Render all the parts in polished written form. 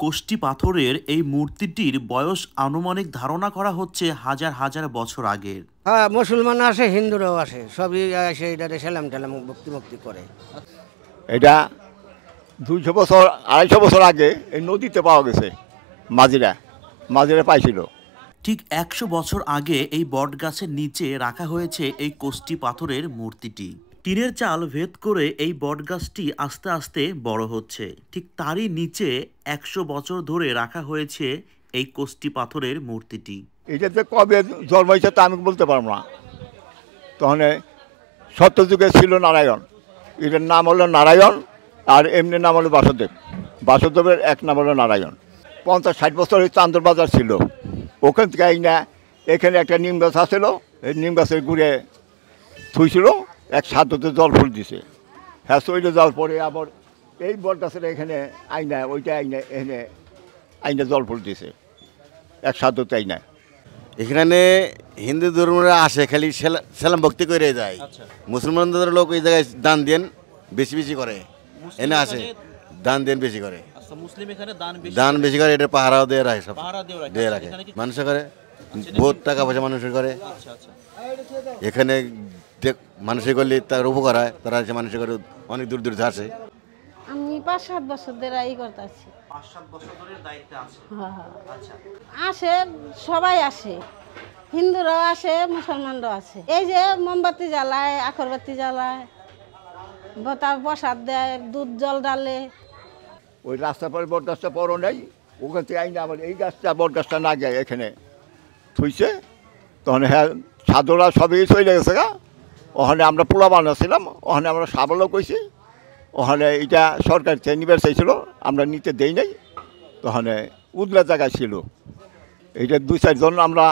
কোষ্টি পাথরের এই মূর্তিটির বয়স আনুমানিক ধারণা করা হচ্ছে হাজার হাজার বছর আগের। হ্যাঁ, মুসলমান আসে, হিন্দুরাও আসে, সবই এসে এটাতে সেলাম টেলাম ভক্তি মুক্তি করে। এটা 200 বছর 250 বছর আগে এই নদীতে পাওয়া গেছে। মাঝিরা মাঝিরা পাইছিল। ঠিক 100 বছর আগে এই বটগাছের নিচে রাখা হয়েছে এই কোষ্টি পাথরের মূর্তিটি। টিনের চাল ভেদ করে এই বটগাছটি আস্তে আস্তে বড় হচ্ছে। ঠিক তারই নিচে 100 বছর ধরে রাখা হয়েছে এই কোষ্টি পাথরের মূর্তিটি। এটা যে কবে জন্মাইছে তা আমি বলতে পারবো না। তখন সত্যযুগে ছিল নারায়ণ, এটার নাম হলো নারায়ণ, আর এমনি নাম হলো বাসুদেব। বাসুদেবের এক নাম হলো নারায়ণ। 50-60 বছর ওই চান্দর বাজার ছিল, ওখান থেকে এই না এখানে একটা নিম গাছ আছিল, এই নিম গাছের গুড়ে থুইছিল, এক সাধুতে জল ফুল দিছে। হ্যাঁ, চলে যাওয়ার পরে আবার এই বট গাছের এখানে আইনা ওইটা আইনা এখানে আইনা জল ফুল দিছে, এক সাধুতে আইনা। এখানে হিন্দু ধর্মরা আসে, খালি সেলাম ভক্তি করে যায়। মুসলমানদের লোক এই জায়গায় দান দেন বেশি বেশি করে, এনে আসে দান দেন বেশি করে, দান বেশি করে। এটা পাহারাও দিয়ে রাখে, সব দিয়ে রাখে, মানুষ করে বহুত টাকা পয়সা মানুষের করে। এখানে মানুষের করলে তার উপকার হয়, তারা এসে মানুষের করে অনেক দূর দূর আসে। আমি 5-7 বছর ধরে এই করতেছি। আসে, সবাই আসে, হিন্দুরাও আসে, মুসলমানরাও আসে। এই যে মোমবাতি জ্বালায়, আকরবাতি জ্বালায়, তার প্রসাদ দেয়, দুধ জল ডালে। ওই রাস্তার পরে বট গাছটা বড় নেই, ওখান থেকে আইনা আবার এই গাছটা বট গাছটা না গিয়ে এখানে থুইছে। তখন হ্যাঁ, সাধুরা সবই চলে গেছে গা। ওখানে আমরা পোলা বানাচ্ছিলাম, ওখানে আমরা সাবলও কইছি। ওখানে এটা সরকার থেকে নিবার চাইছিল, আমরা নিতে দেই নাই। তখন উদলা জায়গায় ছিল, এইটা 2-4 জন আমরা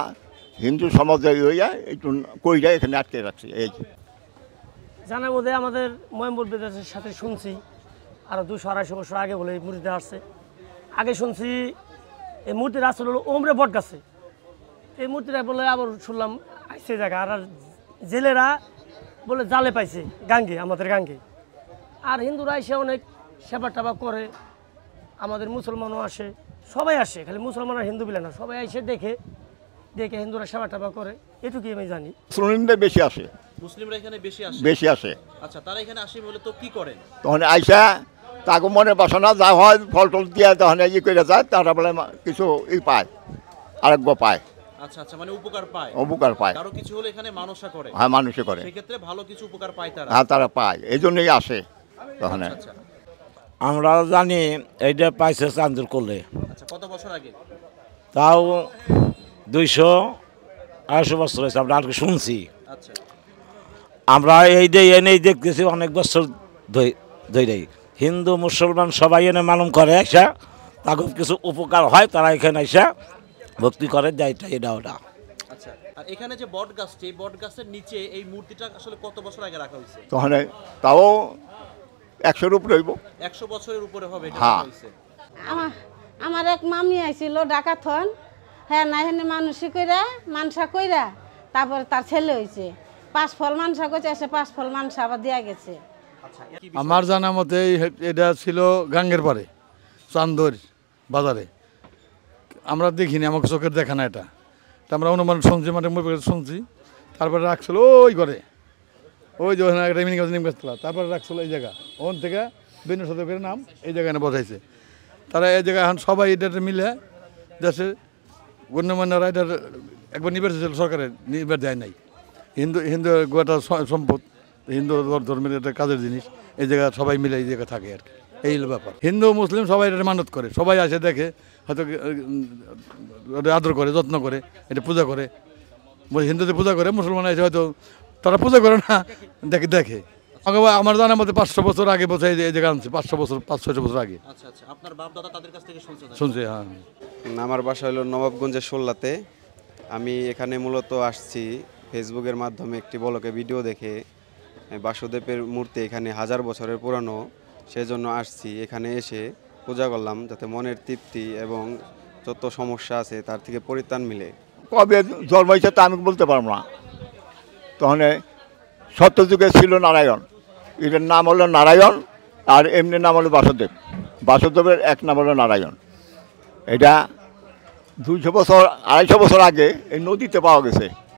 হিন্দু সমাজে হইয়া একটু কইরা এখানে আটকে রাখছি। এই জানার মধ্যে আমাদের ময়মবুর বেদাসের সাথে শুনছি আরও 200-250 বছর আগে বলে এই মূর্তিটা আসছে। আগে শুনছি এই মূর্তিটা আসলে হলো ওমরে বট গাছে। এই মূর্তিটা বলে আবার শুনলাম আইসে জায়গা, আর জেলেরা বলে জালে পাইছে গাঙ্গে, আমাদের গাঙ্গে। আর হিন্দুরা এসে অনেক সেবা টেবা করে, আমাদের মুসলমানও আসে, সবাই আসে, খালি মুসলমান আর হিন্দু বিলে না, সবাই এসে দেখে দেখে হিন্দুরা সেবা টেবা করে, এটুকুই আমি জানি। মুসলিমদের বেশি আসে, মুসলিমরা এখানে বেশি আসে। আচ্ছা, তারা এখানে আসে বলে তো কি করেন? তখন আইসা তাকে মনে বাসনা যা হয় ফল টল দিয়া তখন ই করে যায়, তারা বলে কিছু ই পায়, আরোগ্য পায়। আচ্ছা আচ্ছা, মানে উপকার পায়। উপকার পায়, কারো কিছু হলে এখানে মানুষা করে। হ্যাঁ, মানুষে করে, সেক্ষেত্রে ভালো কিছু উপকার পায় তারা। হ্যাঁ, তারা পায়, এই জন্যই আসে। তখন আমরা জানি এইটা পাইছে চান্দুর করলে। আচ্ছা, কত বছর আগে? তাও 200-250 বছর হয়েছে, আমরা আর শুনছি। আচ্ছা, আমরা এই যে এনেই দেখতেছি অনেক বছর ধরে। হিন্দু মুসলমান সবাই এনে মালুম করে, এসা তাদের কিছু উপকার হয়, তারা এখানে এসা ভক্তি করে যায়, এটা ওটা। আচ্ছা, আর এখানে যে বট গাছটি, এই বট গাছের নিচে এই মূর্তিটা আসলে কত বছর আগে রাখা হয়েছে? তখন তাও 100-র উপরে হইব। 100 বছরের উপরে হবে এটা হ্যাঁ। হয়েছে। আমার এক মামি আইছিল ডাকাথন, হ্যাঁ না হেনে মানুষই কইরা মানসা কইরা তারপর তার ছেলে হয়েছে। 5 ফল মানসা করছে, এসে 5 ফল মানসা আবার দেওয়া গেছে। আমার জানা মতে এটা ছিল গাঙ্গের পারে চান্দর বাজারে। আমরা দেখিনি, আমাকে চোখের দেখা না এটা। আমরা অনুমান শুনছি, মানে শুনছি। তারপরে রাখছিল ওই ঘরে, ওই যে একটা নিম গাছ তোলা, তারপরে রাখছিল এই জায়গা। ওখান থেকে বিভিন্ন শতকের নাম এই জায়গায় বসাইছে। তারা এই জায়গায় এখন সবাই এটা মিলে দেশে গণ্যমান্যরা এটার একবার নিবেশ ছিল, সরকারের নিবেশ দেয় নাই। হিন্দু গোটা সম্পদ, হিন্দু ধর্মের একটা কাজের জিনিস। এই জায়গায় সবাই মিলে এই জায়গায় থাকে আর কি, এই হলো ব্যাপার। হিন্দু মুসলিম সবাই এটা মানত করে, সবাই আসে দেখে, হয়তো আদর করে, যত্ন করে, এটা পূজা করে। হিন্দুদের পূজা করে, মুসলমান এসে হয়তো তারা পূজা করে না, দেখে। আমার জানার মধ্যে 500 বছর আগে বোঝাই এই জায়গা আনছে, 500 বছর 500-600 বছর আগে। আচ্ছা আচ্ছা, আপনার বাপ দাদা তাদের কাছ থেকে শুনছে। হ্যাঁ, আমার বাসা হলো নবাবগঞ্জের সোল্লাতে। আমি এখানে মূলত আসছি ফেসবুকের মাধ্যমে, একটি ব্লগে ভিডিও দেখে। বাসুদেবের মূর্তি এখানে 1000 বছরের পুরানো, সেজন্য আসছি। এখানে এসে পূজা করলাম, যাতে মনের তৃপ্তি এবং যত সমস্যা আছে তার থেকে পরিত্রাণ মিলে। কবে জন্মাইছে তা আমি বলতে পারবো না। তখন সত্যযুগে ছিল নারায়ণ, এটার নাম হলো নারায়ণ, আর এমনি নাম হলো বাসুদেব। বাসুদেবের এক নাম হলো নারায়ণ। এটা 200 বছর 250 বছর আগে এই নদীতে পাওয়া গেছে।